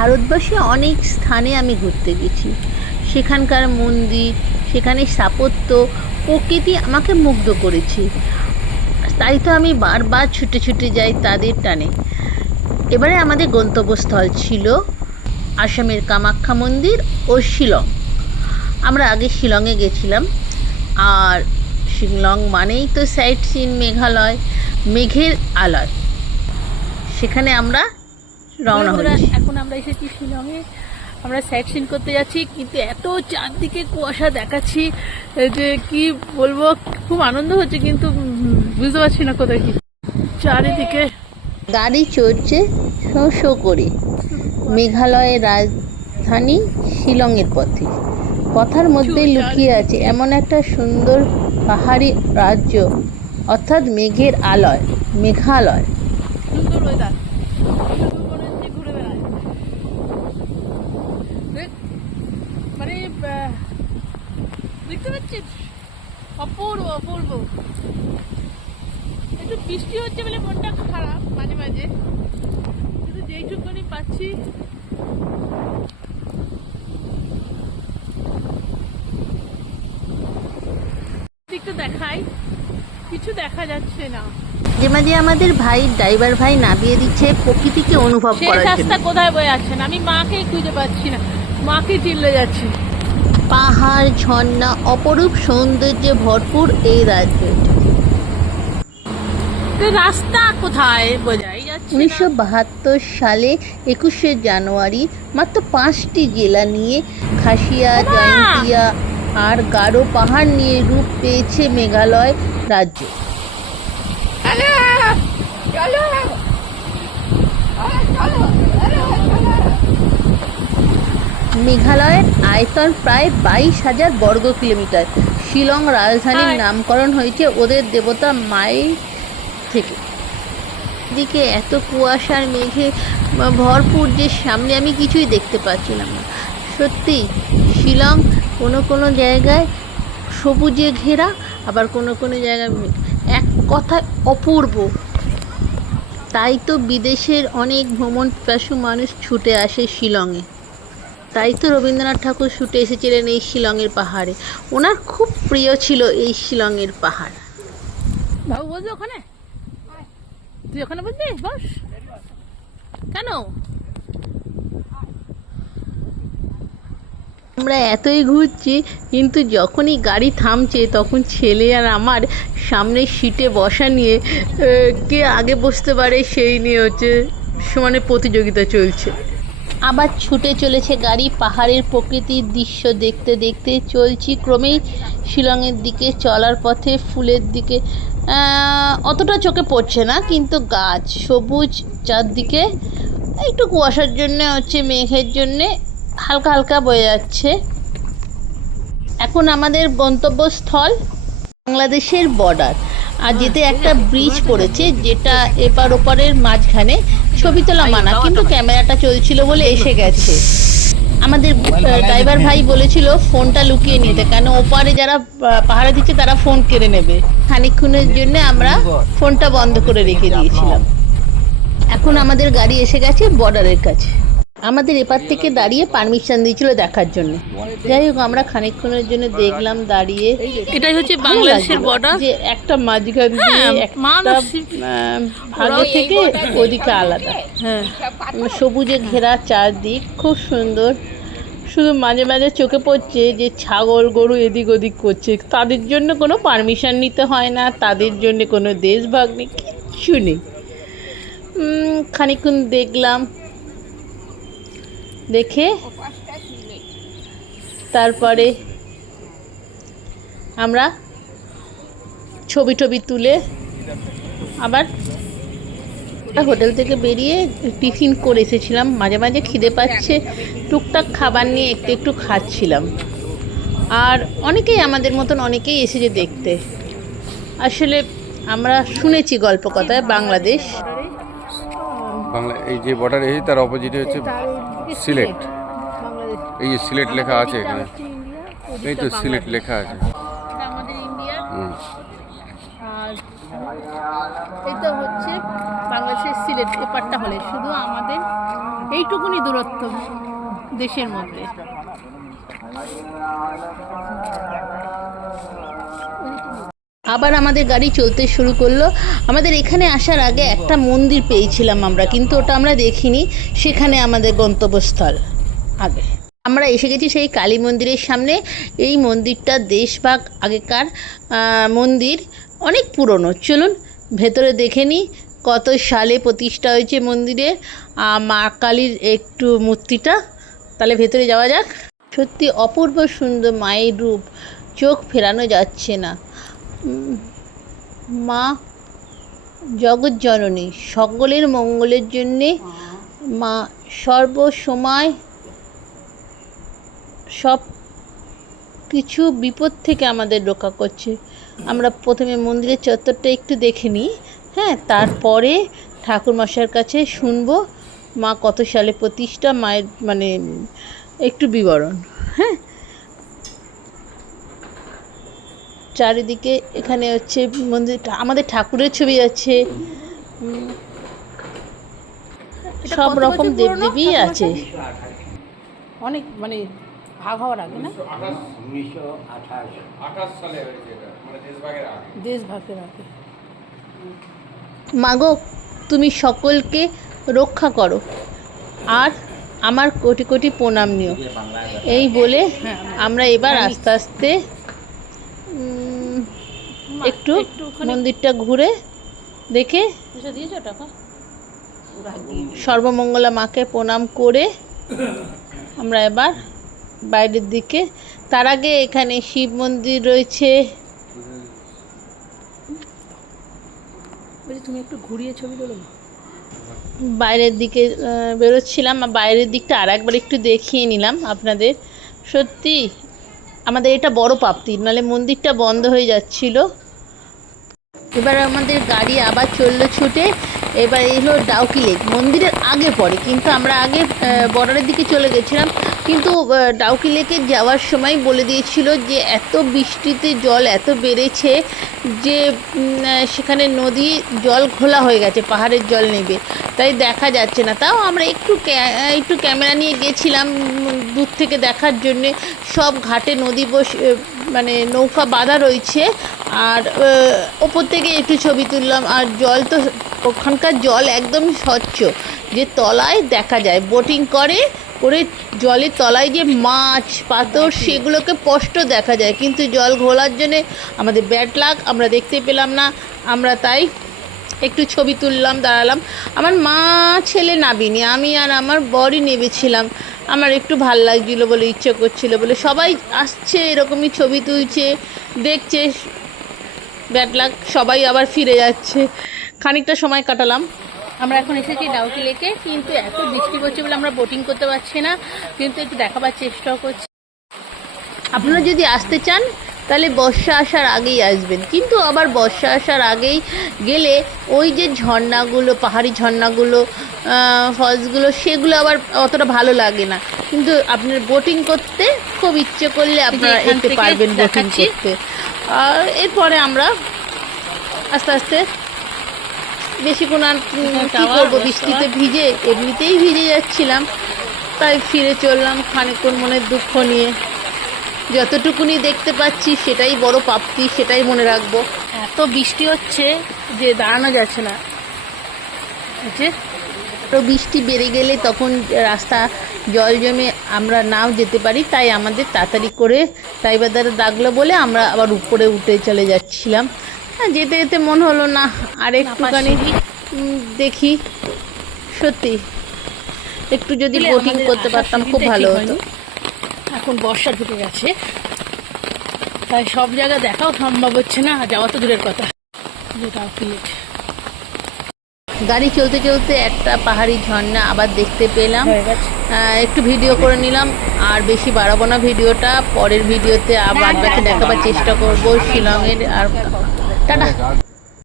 ভারতবর্ষে অনেক স্থানে আমি ঘুরতে গেছি। সেখানকার মন্দির, সেখানে স্থাপত্য, প্রকৃতি আমাকে মুগ্ধ করেছে। তাই তো আমি বারবার ছুটে ছুটে যাই তাদের টানে। এবারে আমাদের গন্তব্যস্থল ছিল আসামের কামাখ্যা মন্দির ও শিলং। আমরা আগে শিলংয়ে গেছিলাম। আর শিলং মানেই তো সাইট সিন, মেঘালয়, মেঘের আলয়। সেখানে আমরা রওনা হয়েছি। এখন আমরা এসেছি শিলংয়ে। আমরা সাইট সিন করতে যাচ্ছি, কিন্তু এত চারদিকে কুয়াশা দেখাচ্ছি যে কি বলবো, খুব আনন্দ হচ্ছে, কিন্তু বুঝতে পারছি না কোথায় কি। চারিদিকে গাড়ি চড়ছে শো শো করে মেঘালয়ের রাজধানী শিলংয়ের পথে। কথার মধ্যে লুকিয়ে আছে এমন একটা সুন্দর পাহাড়ি রাজ্য, অর্থাৎ মেঘের আলয়, মেঘালয়। সুন্দর ওয়েদার, ঘুরে বেড়ায় মানে দেখতে পাচ্ছিস, অপূর্ব অপূর্ব। একটু বৃষ্টি হচ্ছে বলে মনটা খারাপ মাঝে মাঝে, কিন্তু যেইটুকুনি পাচ্ছি দিকটা দেখাই, কিছু দেখা যাচ্ছে না। যে মাঝে আমাদের ভাই, ড্রাইভার ভাই নামিয়ে দিচ্ছে প্রকৃতিকে অনুভব শেষ করার জন্য। রাস্তা কোথায় বয়ে যাচ্ছেন, আমি মাকে খুঁজে পাচ্ছি না, মাকে চিল্লে যাচ্ছি। পাহাড়, ঝর্ণা, অপরূপ সৌন্দর্যে ভরপুর এই রাজ্যটি। রাস্তা কোথায় বোঝাই যাচ্ছে না। 1972 সালে 21শে জানুয়ারি মাত্র 5টি জেলা নিয়ে খাসিয়া, জয়ন্তিয়া আর গারো পাহাড় নিয়ে রূপ পেয়েছে মেঘালয় রাজ্য। মেঘালয়ের আয়তন প্রায় 22,000 বর্গ কিলোমিটার। শিলং রাজধানীর নামকরণ হয়েছে ওদের দেবতা মাই থেকে। দিকে এত কুয়াশার মেঘে ভরপুর যে সামনে আমি কিছুই দেখতে পাচ্ছিলাম না। সত্যি শিলং কোনো কোনো জায়গায় সবুজে ঘেরা, আবার কোনো কোনো জায়গায় এক কথায় অপূর্ব। তাই তো বিদেশের অনেক ভ্রমণ পিপাসু মানুষ ছুটে আসে শিলংয়ে। তাই তো রবীন্দ্রনাথ ঠাকুর ছুটে এসেছিলেন এই শিলংয়ের পাহাড়ে। ওনার খুব প্রিয় ছিল এই শিলংয়ের পাহাড়। বাবু বসবে ওখানে, তুই ওখানে বসবি, বস। কেন? আমরা এতই ঘুরছি, কিন্তু যখনই গাড়ি থামছে তখন ছেলে আর আমার সামনের সিটে বসা নিয়ে কে আগে বসতে পারে সেই নিয়ে সমানে প্রতিযোগিতা চলছে। আবার ছুটে চলেছে গাড়ি। পাহাড়ের প্রকৃতির দৃশ্য দেখতে দেখতে চলছি ক্রমেই শিলংয়ের দিকে। চলার পথে ফুলের দিকে অতটা চোখে পড়ছে না, কিন্তু গাছ সবুজ চারদিকে। একটু কুয়াশার জন্যে মেঘের জন্যে হালকা হালকা বয়ে যাচ্ছে। এখন আমাদের গন্তব্যস্থল বাংলাদেশের বর্ডার। আর যেতে একটা ব্রিজ পড়েছে, যেটা এপার ওপারের মাঝখানে। ছবি তোলা মানা, কিন্তু ক্যামেরাটা চলছিল বলে এসে গেছে। আমাদের ড্রাইভার ভাই বলেছিল ফোনটা লুকিয়ে নিতে, কেন ওপারে যারা পাহারা দিচ্ছে তারা ফোন কেড়ে নেবে। খানিকক্ষণের জন্য আমরা ফোনটা বন্ধ করে রেখে দিয়েছিলাম। এখন আমাদের গাড়ি এসে গেছে বর্ডারের কাছে। আমাদের এপার থেকে দাঁড়িয়ে পারমিশন দিয়েছিল দেখার জন্য। যাই হোক, আমরা খানিকক্ষণের জন্য দেখলাম দাঁড়িয়ে। এটাই হচ্ছে বাংলাদেশের বর্ডার, যে একটা মাঝখান দিয়ে একটা ভাগে থেকে ওদিকে আলাদা। হ্যাঁ, সবুজে ঘেরা চারদিক, খুব সুন্দর। শুধু মাঝে মাঝে চোখে পড়ছে যে ছাগল গরু এদিক ওদিক করছে। তাদের জন্য কোনো পারমিশন নিতে হয় না, তাদের জন্য কোনো দেশভাগ নেই, কিচ্ছু নেই। খানিকক্ষণ দেখলাম, দেখে তারপরে আমরা ছবি টবি তুলে আবার হোটেল থেকে বেরিয়ে টিফিন করে এসেছিলাম। মাঝে মাঝে খিদে পাচ্ছে, টুকটাক খাবার নিয়ে একটু একটু খাচ্ছিলাম। আর অনেকেই আমাদের মতন অনেকেই এসেছে দেখতে। আসলে আমরা শুনেছি গল্প কথায় বাংলাদেশ, এই যে বর্ডার এই তার অপোজিটে হচ্ছে সিলেট। এই যে সিলেট লেখা আছে এখানে, এই তো সিলেট লেখা আছে। আমাদের ইন্ডিয়া। আর এটা হচ্ছে বাংলাদেশের সিলেট এপারটা হলে শুধু আমাদের এইটুকুনি দূরত্ব দেশের মধ্যে। আবার আমাদের গাড়ি চলতে শুরু করলো। আমাদের এখানে আসার আগে একটা মন্দির পেয়েছিলাম আমরা, কিন্তু ওটা আমরা দেখিনি। সেখানে আমাদের গন্তব্যস্থল আগে আমরা এসে গেছি সেই কালী মন্দিরের সামনে। এই মন্দিরটা দেশভাগ আগেকার মন্দির, অনেক পুরনো। চলুন ভেতরে দেখে নিই কত সালে প্রতিষ্ঠা হয়েছে মন্দিরের মা কালীর একটু মূর্তিটা। তাহলে ভেতরে যাওয়া যাক। সত্যি অপূর্ব সুন্দর মায়ের রূপ, চোখ ফেরানো যাচ্ছে না। মা জগৎজননী, সকলের মঙ্গলের জন্যে মা সর্বসময় সব কিছু বিপদ থেকে আমাদের রক্ষা করছে। আমরা প্রথমে মন্দিরের চত্বরটা একটু দেখে নিই, হ্যাঁ, তারপরে ঠাকুরমশাইয়ের কাছে শুনবো মা কত সালে প্রতিষ্ঠা, মায়ের মানে একটু বিবরণ। হ্যাঁ, চারিদিকে এখানে হচ্ছে মন্দিরটা, আমাদের ঠাকুরের ছবি আছে, সব রকম দেবদেবী আছে। অনেক মানে ভাগ হওয়ার আগে না, 1928 সালে হয়েছে এটা, মানে দেশভাগের আগে। দেশভাগের আগে। মাগো তুমি সকলকে রক্ষা করো আর আমার কোটি কোটি প্রণাম নিও। এই বলে আমরা এবার আস্তে আস্তে একটু মন্দিরটা ঘুরে দেখে দিয়েছো টাকা সর্বমঙ্গলা মাকে প্রণাম করে আমরা এবার বাইরের দিকে। তার আগে এখানে শিব মন্দির রয়েছে। তুমি একটু ঘুরিয়ে ছবি তোলো। বাইরের দিকে বেরোচ্ছিলাম, বাইরের দিকটা আর একবার একটু দেখিয়ে নিলাম আপনাদের। সত্যি আমাদের এটা বড় প্রাপ্তি, নাহলে মন্দিরটা বন্ধ হয়ে যাচ্ছিল। এবার আমাদের গাড়ি আবার চললো ছুটে। এবার এলো ডাউকি লেক, মন্দিরের আগে পড়ে, কিন্তু আমরা আগে বর্ডারের দিকে চলে গেছিলাম। কিন্তু ডাউকি লেকে যাওয়ার সময় বলে দিয়েছিল যে এত বৃষ্টিতে জল এত বেড়েছে যে সেখানে নদী জল ঘোলা হয়ে গেছে, পাহাড়ের জল নেবে, তাই দেখা যাচ্ছে না। তাও আমরা একটু ক্যামেরা নিয়ে গেছিলাম দূর থেকে দেখার জন্যে। সব ঘাটে নদী মানে নৌকা বাঁধা রয়েছে, আর ওপর থেকে একটু ছবি তুললাম। আর জল তো ওখানকার জল একদমই স্বচ্ছ, যে তলায় দেখা যায় বোটিং করে জলের তলায় যে মাছ পাথর সেগুলোকে স্পষ্ট দেখা যায়, কিন্তু জল ঘোলার জন্যে আমাদের ব্যাড লাক, আমরা দেখতে পেলাম না। আমরা তাই একটু ছবি তুললাম, দাঁড়ালাম। আমার মা ছেলে নাবিনি, আমি আর আমার বরই নেবেছিলাম। আমার একটু ভাল লাগছিলো বলে, ইচ্ছে করছিল বলে, সবাই আসছে এরকমই ছবি তুলছে, দেখছে। ব্যাড লাক, সবাই আবার ফিরে যাচ্ছে। খানিকটা সময় কাটালাম। আমরা এখন এসেছি ডাউকি লেকে, কিন্তু এত বৃষ্টি পড়ছে বলে আমরা বোটিং করতে পারছি না, কিন্তু একটু দেখাবার চেষ্টাও করছি। আপনারা যদি আসতে চান তাহলে বর্ষা আসার আগেই আসবেন, কিন্তু আবার বর্ষা আসার আগেই গেলে ওই যে ঝর্ণাগুলো, পাহাড়ি ঝর্ণাগুলো, ফলসগুলো, সেগুলো আবার অতটা ভালো লাগে না। কিন্তু আপনার বোটিং করতে খুব ইচ্ছে করলে আপনারা যেতে পারবেন বোটিং করতে। আর এরপরে আমরা আস্তে আস্তে বেশিক্ষণ আর কী করবো, বৃষ্টিতে ভিজে, এমনিতেই ভিজে যাচ্ছিলাম, তাই ফিরে চললাম খানিকক্ষণ মনের দুঃখ নিয়ে। যতটুকুনি দেখতে পাচ্ছি সেটাই বড় প্রাপ্তি, সেটাই মনে রাখবো। এত বৃষ্টি হচ্ছে যে দাঁড়ানো যাচ্ছে না। তো বৃষ্টি বেড়ে গেলে তখন রাস্তা জল জমে আমরা নাও যেতে পারি, তাই আমাদের তাড়াতাড়ি করে ড্রাইভারদারা ডাকলো বলে আমরা আবার উপরে উঠে চলে যাচ্ছিলাম। যেতে যেতে মনে হলো না আর একটুখানি দেখি, সত্যি একটু যদি বোটিং করতে পারতাম খুব ভালো হতো। এখন বর্ষা ঢুকে গেছে, তাই সব জায়গা দেখাও সম্ভব হচ্ছে না, যাওয়া তো দূরের কথা। গাড়ি চলতে চলতে একটা পাহাড়ি ঝর্ণা আবার দেখতে পেলাম, একটু ভিডিও করে নিলাম। আর বেশি বাড়াবো না ভিডিওটা, পরের ভিডিওতে আবার দেখাবার চেষ্টা করবো শিলংয়ের। আর টাটা।